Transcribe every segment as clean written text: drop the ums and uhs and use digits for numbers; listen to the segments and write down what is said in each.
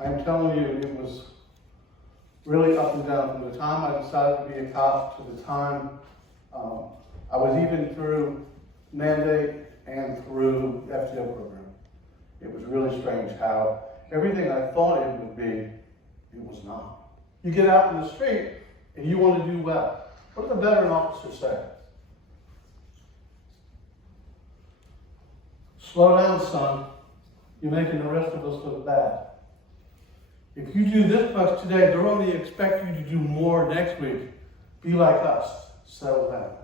I'm telling you, it was really up and down. From the time I decided to be a cop to the time I was even through mandate and through FTO program. It was really strange how everything I thought it would be, it was not. You get out in the street and you want to do well. What do the veteran officers say? Slow down, son. You're making the rest of us look bad. If you do this much today, they're only expect you to do more next week. Be like us. Settle down.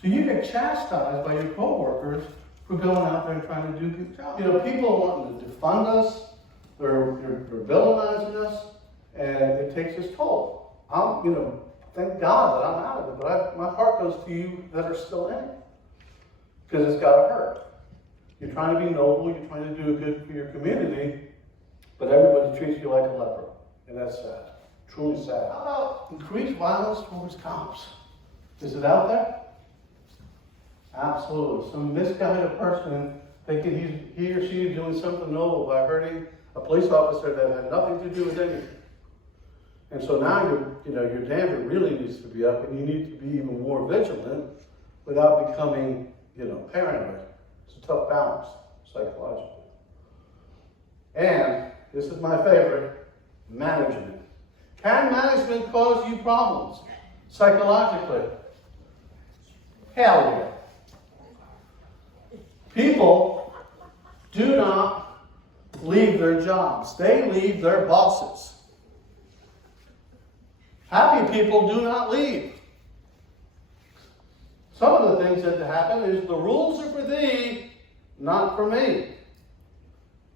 So you get chastised by your coworkers for going out there and trying to do a good job. You know, people are wanting to defund us. They're villainizing us, and it takes its toll. Thank God that I'm out of it, but my heart goes to you that are still in it, because it's got to hurt. You're trying to be noble, you're trying to do good for your community, but everybody treats you like a leper, and that's sad, truly sad. How about increased violence towards cops? Is it out there? Absolutely. Some misguided person thinking he or she is doing something noble by hurting a police officer that had nothing to do with anything. And so now your damper really needs to be up, and you need to be even more vigilant without becoming, paranoid. It's a tough balance, psychologically. And this is my favorite, management. Can management cause you problems psychologically? Hell yeah. People do not leave their jobs. They leave their bosses. Happy people do not leave. Some of the things that happen is the rules are for thee, not for me.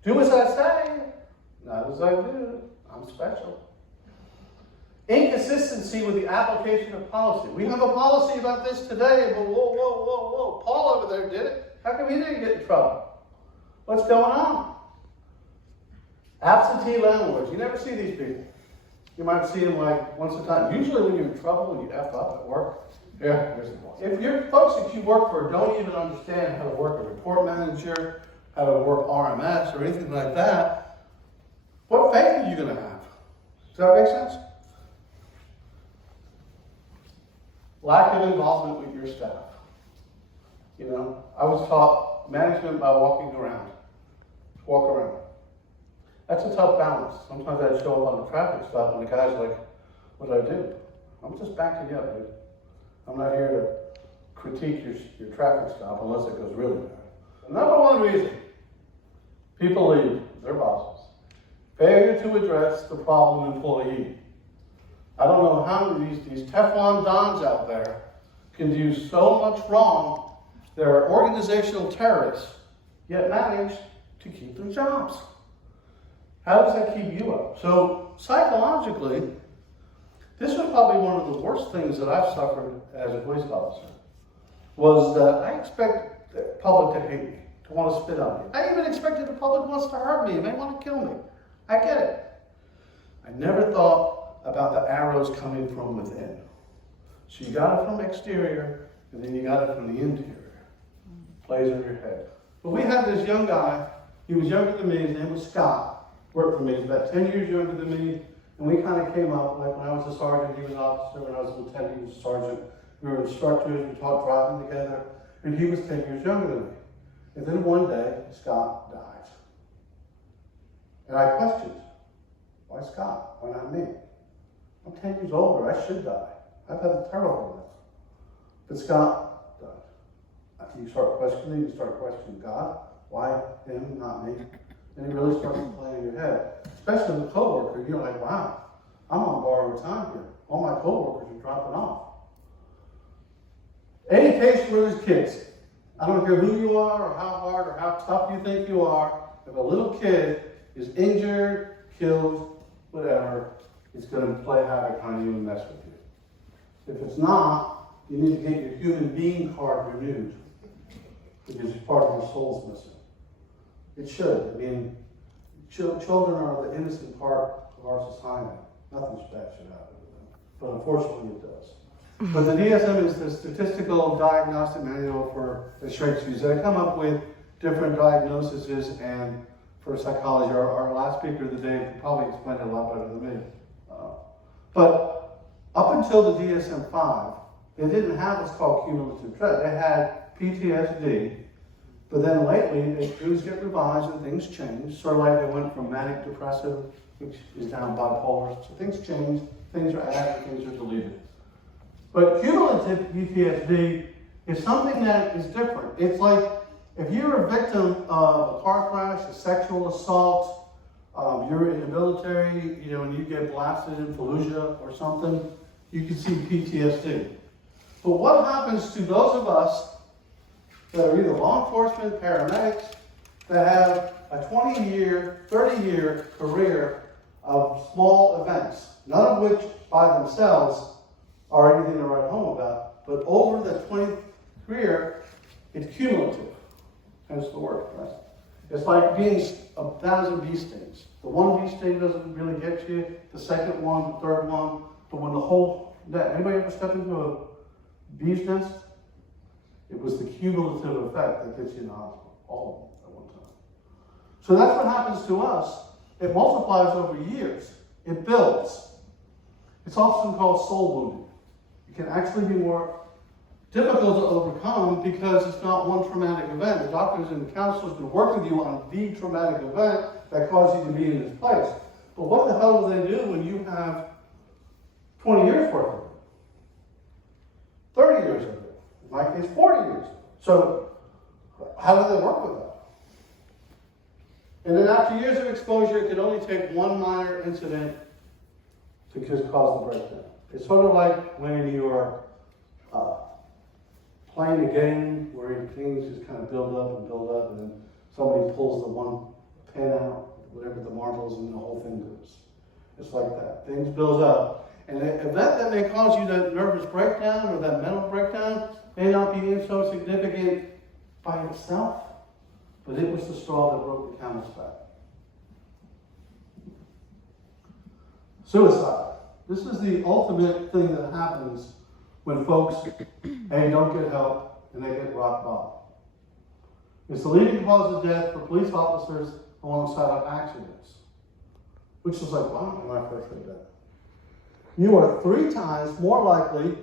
Do as I say, not as I do. I'm special. Inconsistency with the application of policy. We have a policy about this today, but whoa. Paul over there did it. How come he didn't get in trouble? What's going on? Absentee landlords. You never see these people. You might see them like once a time. Usually when you're in trouble, when you F up at work. Yeah, there's the boss. If your folks that you work for don't even understand how to work a report manager, how to work RMS or anything like that, what faith are you going to have? Does that make sense? Lack of involvement with your staff. I was taught management by walking around. Walk around. That's a tough balance. Sometimes I'd show up on the traffic stop and the guy's like, what do I do? I'm just backing you up, dude. I'm not here to critique your traffic stop unless it goes really bad. Number one reason people leave their bosses. Failure to address the problem employee. I don't know how these Teflon Dons out there can do so much wrong. They're organizational terrorists, yet manage to keep their jobs. How does that keep you up? So psychologically, this was probably one of the worst things that I've suffered as a police officer, was that I expect the public to hate me, to want to spit on me. I even expected the public wants to hurt me, they want to kill me. I get it. I never thought about the arrows coming from within. So you got it from exterior, and then you got it from the interior. Plays in your head. But we had this young guy, he was younger than me, his name was Scott, worked for me, he's about 10 years younger than me, and we kind of came up, like when I was a sergeant, he was an officer, when I was a lieutenant, he was a sergeant, we were instructors, we taught driving together, and he was 10 years younger than me. And then one day, Scott died. And I questioned, why Scott? Why not me? I'm 10 years older, I should die. I've had a terrible life. But Scott died. You start questioning God. Why him, not me? And it really starts to play in your head. Especially as a coworker, you're like, wow, I'm on borrowed time here. All my coworkers are dropping off. Any case where there's kids, I don't care who you are or how hard or how tough you think you are, if a little kid is injured, killed, whatever, it's going to play havoc on you and mess with you. If it's not, you need to get your human being card renewed, because part of your soul's missing. It should. I mean, children are the innocent part of our society. Nothing bad should happen to them. But unfortunately it does. But the DSM is the Statistical Diagnostic Manual for the Strengths Users. They come up with different diagnoses and for psychology. Our last speaker of the day probably explained it a lot better than me. But up until the DSM-5, they didn't have what's called cumulative dread. They had PTSD, but then lately things get revised and things change. Sort of like they went from manic depressive, which is now bipolar. So things change, things are added, things are deleted. But cumulative PTSD is something that is different. It's like if you're a victim of a car crash, a sexual assault, you're in the military, and you get blasted in Fallujah or something, you can see PTSD. But what happens to those of us that are either law enforcement, paramedics, that have a 20-year, 30-year career of small events, none of which by themselves are anything to write home about, but over the 20th career, it's cumulative. Hence the word, right? It's like being 1,000 bee stings. The one bee sting doesn't really get you, the second one, the third one, but when the whole net, anybody ever step into a bee's nest? It was the cumulative effect that gets you in the hospital, all of them at one time. So that's what happens to us. It multiplies over years. It builds. It's often called soul wounding. It can actually be more difficult to overcome because it's not one traumatic event. The doctors and counselors can work with you on the traumatic event that caused you to be in this place. But what the hell do they do when you have 20 years worth of it? 30 years of it. In my case, 40 years. So how do they work with that? And then after years of exposure, it can only take one minor incident to just cause the breakdown. It's sort of like when you're playing a game where things just kind of build up, and then somebody pulls the one pin out, whatever the marbles, and the whole thing goes. It's like that. Things build up. And the event that may cause you that nervous breakdown or that mental breakdown may not be so significant by itself, but it was the straw that broke the camel's back. Suicide. This is the ultimate thing that happens when folks, don't get help and they get rock bottom. It's the leading cause of death for police officers alongside of accidents. Which is like, wow, when I first heard that. You are 3 times more likely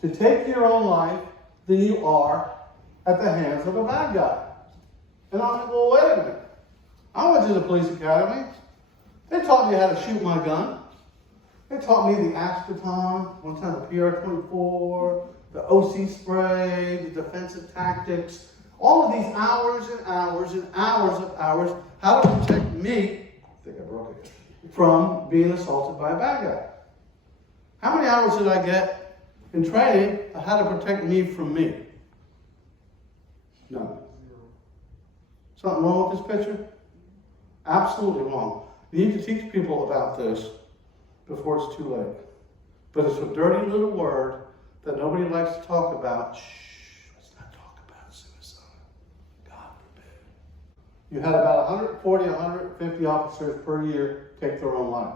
to take your own life than you are at the hands of a bad guy. And I'm like, well, wait a minute. I went to the police academy. They taught me how to shoot my gun. They taught me the Aspeton, one time the PR-24, the OC spray, the defensive tactics, all of these hours and hours and hours of hours, how to protect me, I think I broke it, from being assaulted by a bad guy. How many hours did I get in training on how to protect me from me? None. Something wrong with this picture? Absolutely wrong. You need to teach people about this before it's too late. But it's a dirty little word that nobody likes to talk about. Shh, let's not talk about suicide. God forbid. You had about 140, 150 officers per year take their own life.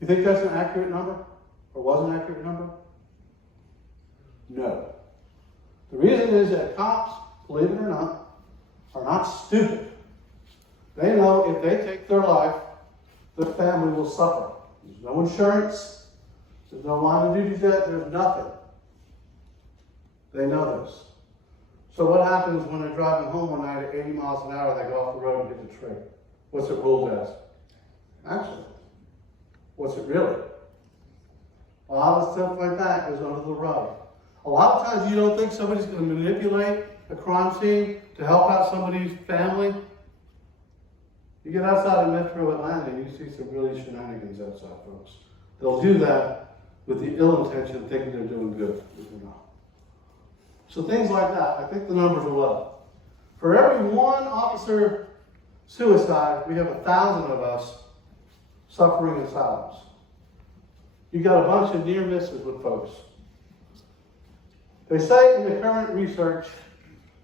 You think that's an accurate number? Or was an accurate number? No. The reason is that cops, believe it or not, are not stupid. They know if they take their life, the family will suffer. There's no insurance. There's no line of duty debt. There's nothing. They know this. So what happens when they're driving home one night at 80 miles an hour, they go off the road and hit the tree? What's it ruled as? Accident. What's it really? A lot of stuff like that goes under the rug. A lot of times you don't think somebody's going to manipulate a crime scene to help out somebody's family. You get outside of Metro Atlanta and you see some really shenanigans outside, folks. They'll do that with the ill intention, thinking they're doing good, if they're not. So things like that, I think the numbers are low. For every one officer suicide, we have 1,000 of us suffering in silence. You got a bunch of near misses with folks. They say in the current research,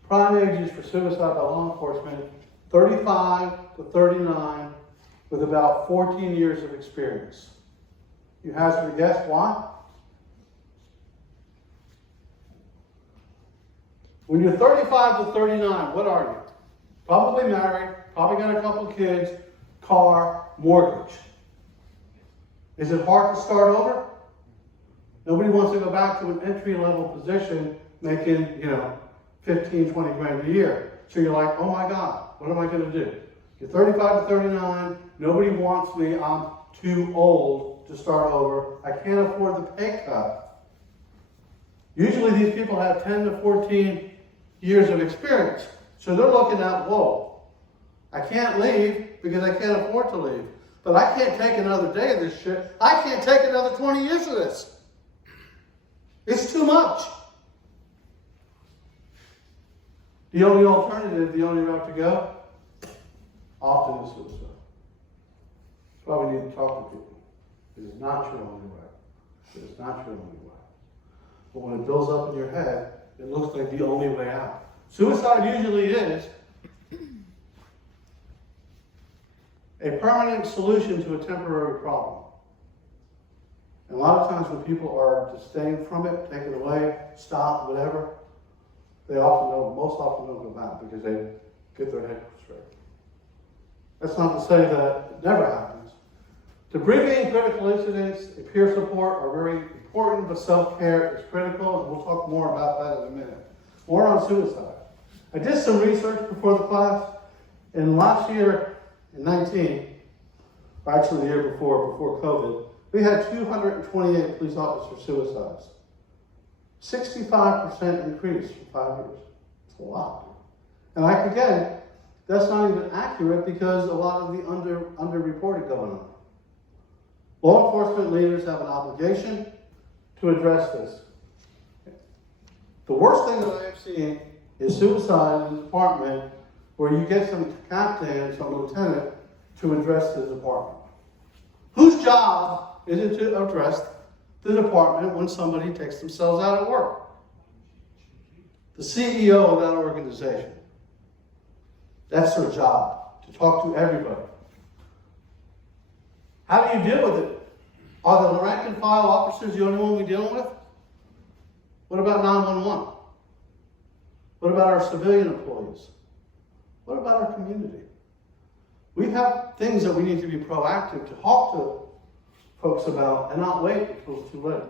prime ages for suicide by law enforcement, 35 to 39, with about 14 years of experience. You hazard a guess why? When you're 35 to 39, what are you? probably married, probably got a couple of kids, car, mortgage. Is it hard to start over? Nobody wants to go back to an entry-level position making, 15, 20 grand a year. So you're like, oh my God, what am I going to do? You're 35 to 39, nobody wants me, I'm too old to start over, I can't afford the pay cut. Usually these people have 10 to 14 years of experience. So they're looking at, whoa, I can't leave because I can't afford to leave. But I can't take another day of this shit. I can't take another 20 years of this. It's too much. The only alternative, the only route to go, often is suicide. That's why we need to talk to people. It is not your only way. It is not your only way. But when it builds up in your head, it looks like the only way out. Suicide usually is a permanent solution to a temporary problem. And a lot of times when people are disdained from it, taken away, stopped, whatever, most often don't go back because they get their head straight. That's not to say that it never happens. Debriefing critical incidents and peer support are very important, but self-care is critical, and we'll talk more about that in a minute. More on suicide. I did some research before the class, and last year, in 19, or actually the year before COVID, we had 228 police officer suicides. 65% increase for 5 years. It's a lot. And again, that's not even accurate because a lot of the underreported going on. Law enforcement leaders have an obligation to address this. The worst thing that I have seen is suicide in the department where you get some captain, some lieutenant to address the department. Whose job is it to address the department when somebody takes themselves out of work? The CEO of that organization. That's their job, to talk to everybody. How do you deal with it? Are the rank and file officers the only one we're dealing with? What about 911? What about our civilian employees? What about our community? We have things that we need to be proactive to talk to folks about and not wait until it's too late.